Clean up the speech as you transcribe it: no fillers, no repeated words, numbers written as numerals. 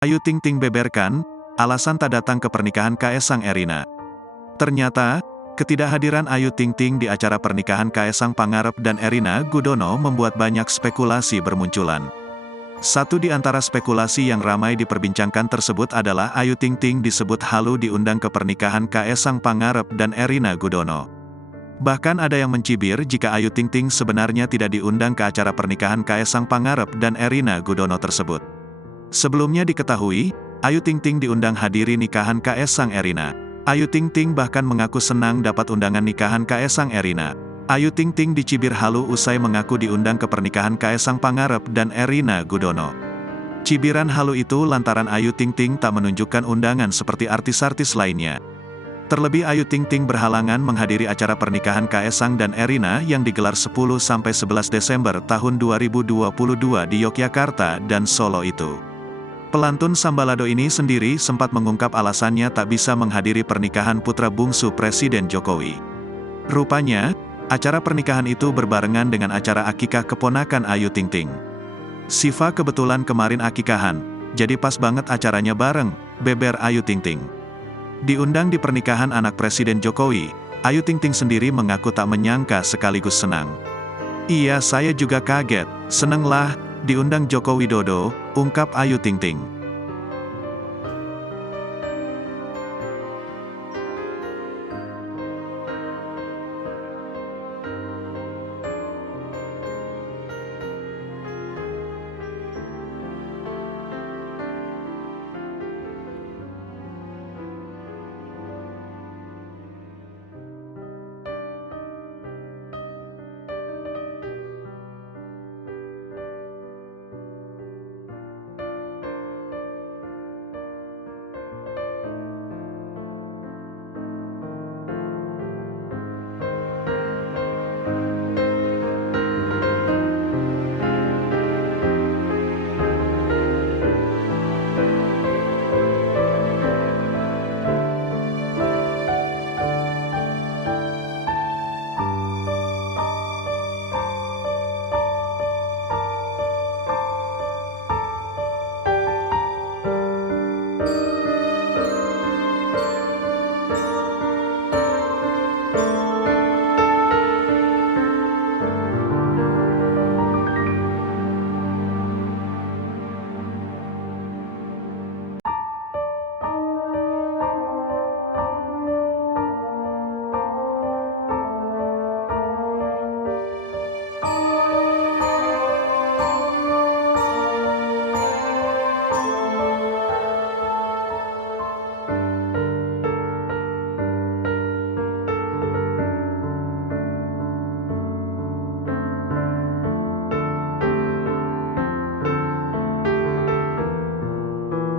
Ayu Ting Ting beberkan, alasan tak datang ke pernikahan Kaesang Erina. Ternyata, ketidakhadiran Ayu Ting Ting di acara pernikahan Kaesang Pangarep dan Erina Gudono membuat banyak spekulasi bermunculan. Satu di antara spekulasi yang ramai diperbincangkan tersebut adalah Ayu Ting Ting disebut halu diundang ke pernikahan Kaesang Pangarep dan Erina Gudono. Bahkan ada yang mencibir jika Ayu Ting Ting sebenarnya tidak diundang ke acara pernikahan Kaesang Pangarep dan Erina Gudono tersebut. Sebelumnya diketahui, Ayu Ting Ting diundang hadiri nikahan Kaesang Erina. Ayu Ting Ting bahkan mengaku senang dapat undangan nikahan Kaesang Erina. Ayu Ting Ting dicibir halu usai mengaku diundang ke pernikahan Kaesang Pangarep dan Erina Gudono. Cibiran halu itu lantaran Ayu Ting Ting tak menunjukkan undangan seperti artis-artis lainnya. Terlebih Ayu Ting Ting berhalangan menghadiri acara pernikahan Kaesang dan Erina yang digelar 10-11 Desember tahun 2022 di Yogyakarta dan Solo itu. Pelantun Sambalado ini sendiri sempat mengungkap alasannya tak bisa menghadiri pernikahan putra bungsu Presiden Jokowi. Rupanya, acara pernikahan itu berbarengan dengan acara akikah keponakan Ayu Ting Ting. Siva kebetulan kemarin akikahan, jadi pas banget acaranya bareng, beber Ayu Ting Ting. Diundang di pernikahan anak Presiden Jokowi, Ayu Ting Ting sendiri mengaku tak menyangka sekaligus senang. "Iya, saya juga kaget, seneng lah, diundang Joko Widodo," ungkap Ayu Ting Ting.